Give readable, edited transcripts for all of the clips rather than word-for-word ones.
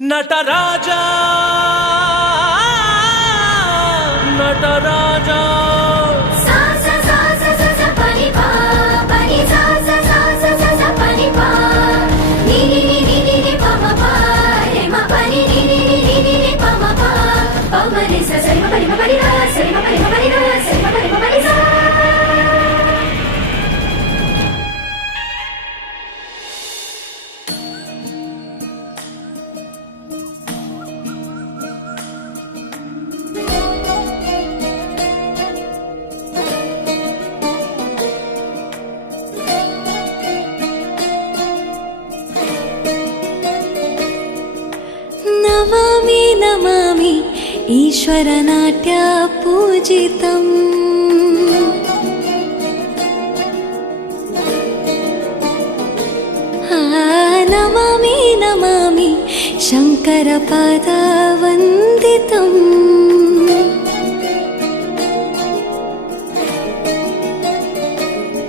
ನಟರಾಜ ನಟರಾಜ ನಮಾಮಿ ನಮಾಮಿ ಈಶ್ವರನಾಟ್ಯ ಪೂಜಿತಂ ನಮಾಮಿ ನಮಾಮಿ ಶಂಕರ ಪಾದ ವಂದಿತಂ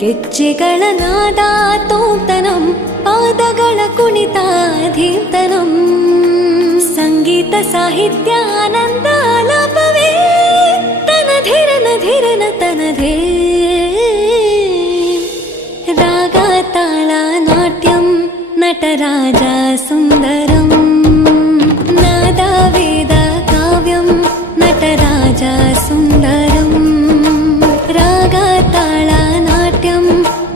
ಗೆಜ್ಜೆಗಳ ನಾದ ತೋಂತನಂ ಪಾದಗಳ ಕುಣಿತಾಧೀರ್ತನಂ ಸಂಗೀತ ಸಾಹಿತ್ಯ ಆನಂದ ಆಲಾಪವೇ ತನಧಿರನ ಧಿರನ ತನಧೇ ರಾಗ ತಾಳ ನಾಟ್ಯಂ ನಟರಾಜ ಸುಂದರಂ ನಾದ ವೇದ ಕಾವ್ಯಂ ನಟರಾಜ ಸುಂದರಂ ರಾಗ ತಾಳ ನಾಟ್ಯಂ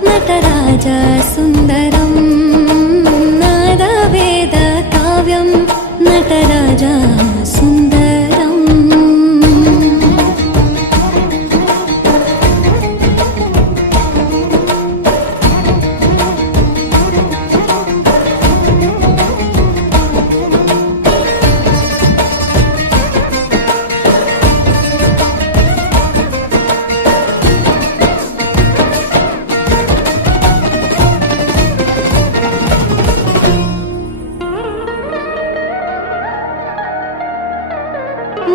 ನಟರಾಜ ಸುಂದರಂ ನಾದ ವೇದ ಕಾವ್ಯಂ ನಟರಾಜ ಸುಂದರಂ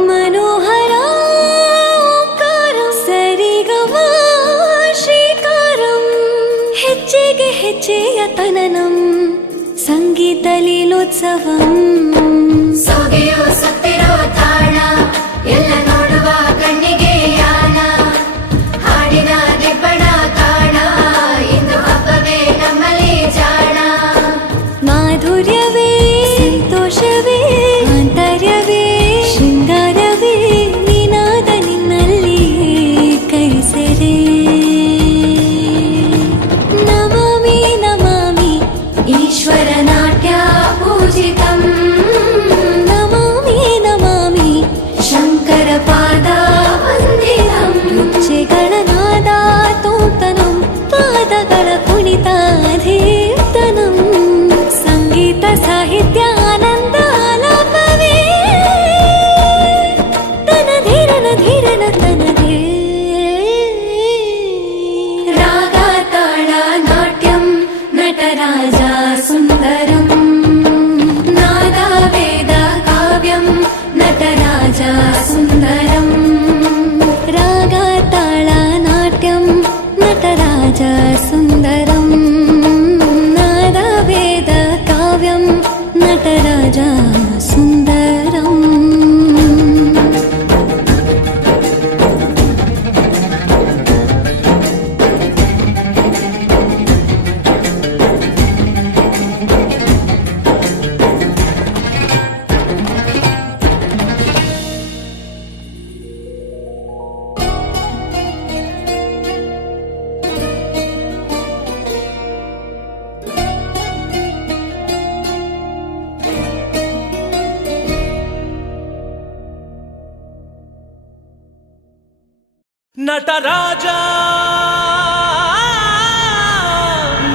मनोहर ओंकारं सरिगम श्रीकारं ಹೆಜ್ಜೆಗೆ ಹೆಜ್ಜೆಯ ತನನಂ ಸಂಗೀತ ಲೀಲೋತ್ಸವಂ ಸೊಗೆಯೋ ಸತ್ತಿರೋ ತಾಣ ಎಲ್ಲ ನೋಡುವ ಕಣ್ಣಿಗೆ ಯಾನ ಹಾಡಿನ ದಿಬ್ಬಣ ಕಾಣ ಇಂದು ಹಬ್ಬವೇ ನಮ್ಮಲ್ಲಿ ಜಾಣ ಮಾಧುರ್ಯವೇ ಸಂತೋಷವೇ ಆಂತರ್ಯವೇ ಶೃಂಗಾರವೇ ನಿನಾದ ನಿನ್ನಲ್ಲಿ ಕೈಸೆರೆ ನಮಾಮಿ ನಮಾಮಿ ಈಶ್ವರ ನಾಟ್ಯ ಪೂಜಿತಂ ನಮಾಮಿ ನಮಾಮಿ ಶಂಕರ ಪಾದ ವಂದಿತಂ ಗೆಜ್ಜೆಗಳ ನಾದ ತೋಂತನಂ ಪಾದಗಳ ಕುಣಿತಾಧೀರ್ತನಂ ಸಂಗೀತ ಸಾಹಿತ್ಯ ಆನಂದ ಆಲಾಪವೇ ತನಧಿರನ ಧಿರನ ತನಧೇ ರಾಗ ತಾಳ ನಾಟ್ಯಂ ನಟರಾಜ ಸುಂದರಂ ನಾದ ವೇದ ಕಾವ್ಯಂ ನಟರಾಜ ಸುಂದರಂ ರಾಗ ತಾಳ ನಾಟ್ಯಂ ನಟರಾಜ ಸುಂದರಂ ನಾದ ವೇದ ಕಾವ್ಯಂ ನಟರಾಜ ಸುಂದರಂ ನಟರಾಜ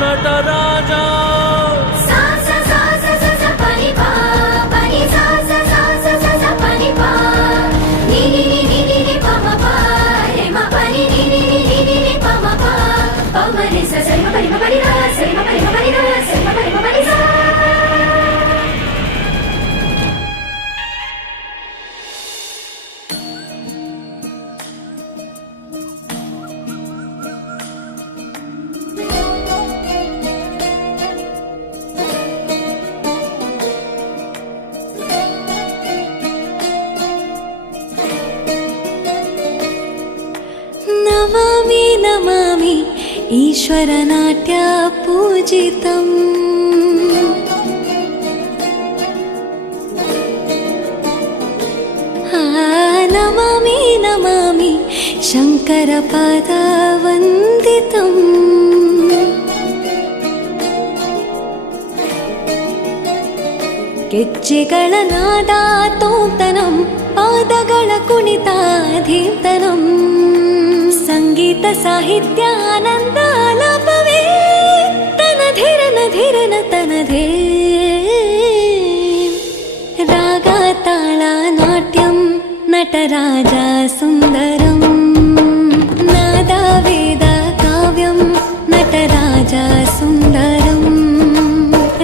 ನಟರಾಜ नमामि ईश्वरनाट्य पूजितम् नमामि नमामि शङ्करपादवन्दितम् ಗೆಜ್ಜೆಗಳ ನಾದ ತೋಂತನಂ ಪಾದಗಳ ಕುಣಿತಾಧೀರ್ತನಂ ಸಂಗೀತ ಸಾಹಿತ್ಯ ಆನಂದ ಆಲಾಪವೇ ತನಧಿರನ ಧಿರನ ತನಧೇ ರಾಗ ತಾಳ ನಾಟ್ಯಂ ನಟರಾಜ ಸುಂದರಂ ನಾದ ವೇದ ಕಾವ್ಯಂ ನಟರಾಜ ಸುಂದರಂ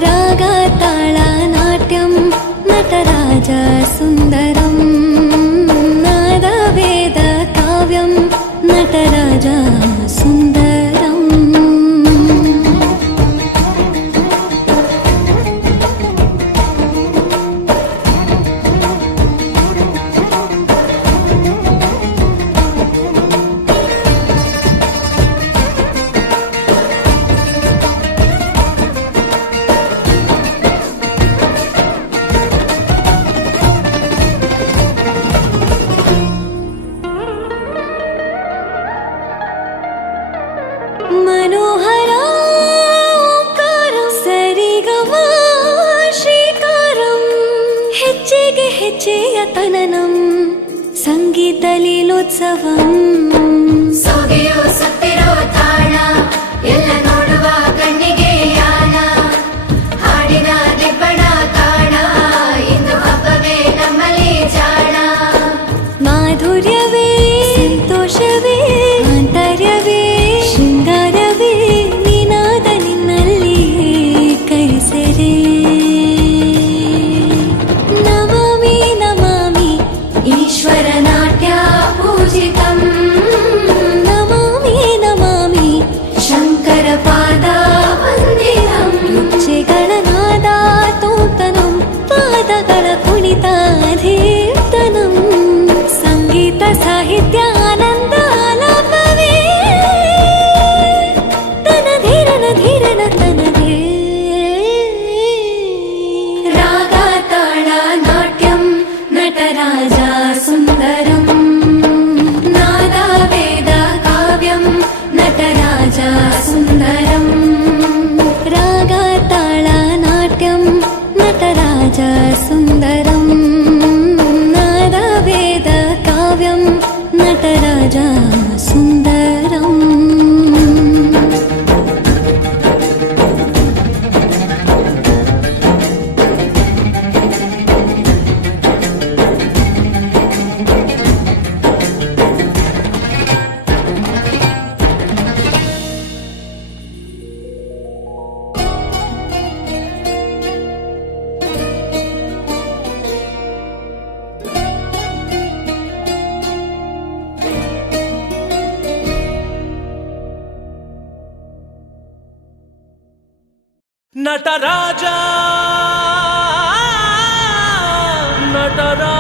ರಾಗ ತಾಳ ನಾಟ್ಯಂ ನಟರಾಜ ಸುಂದರಂ ನಾದ ವೇದ ಕಾವ್ಯಂ ನಟರಾಜ ಸುಂದರಂ मनोहर ओंकारं सरिगमा श्रीकारं ಹೆಜ್ಜೆಗೆ ಹೆಜ್ಜೆಯ ತನನಂ ಸಂಗೀತ ಲೀಲೋತ್ಸವಂ ಸೊಗೆಯೋ ಸತ್ತಿರೋ ತಾಣ ಎಲ್ಲ ನೋಡುವ ಕಣ್ಣಿಗೆ ಯಾನ ಹಾಡಿನ ದಿಬ್ಬಣ ಕಾಣ ಇಂದು ಹಬ್ಬವೇ ನಮ್ಮಲ್ಲಿ ಜಾಣ ಮಾಧುರ್ಯವೇ ಸಂತೋಷವೇ ಆಂತರ್ಯವೇ ಶೃಂಗಾರವೇ ನಿನಾದ ನಿನ್ನಲ್ಲಿ ಕೈಸೆರೆ ನಮಾಮಿ ನಮಾಮಿ ಈಶ್ವರನಾಟ್ಯ ಪೂಜಿತಂ ನಮಾಮಿ ನಮಾಮಿ ಶಂಕರಪಾದ ವಂದಿತಂ ಗೆಜ್ಜೆಗಳ ನಾದ ತೋಂತನಂ ಪಾದಗಳ ಕುಣಿತಾಧೀರ್ತನಂ ಸಂಗೀತ ಸಾಹಿತ್ಯ ಆನಂದ ಆಲಾಪವೇ ತನಧೀರನ ಧೀರನ ತನಧೇ ರಾಗ ತಾಳ ನಾಟ್ಯಂ ನಟರಾಜ ಸುಂದರಂ ನಾದ ವೇದ ಕಾವ್ಯಂ ನಟರಾಜ ಸುಂದರಂ ರಾಗ ತಾಳ ನಾಟ್ಯಂ ನಟರಾಜ ಸುಂದರಂ ನಾದ ವೇದ ಕಾವ್ಯಂ ನಟರಾಜ ಸುಂದರಂ ನಟರಾಜ ನಟರಾಜ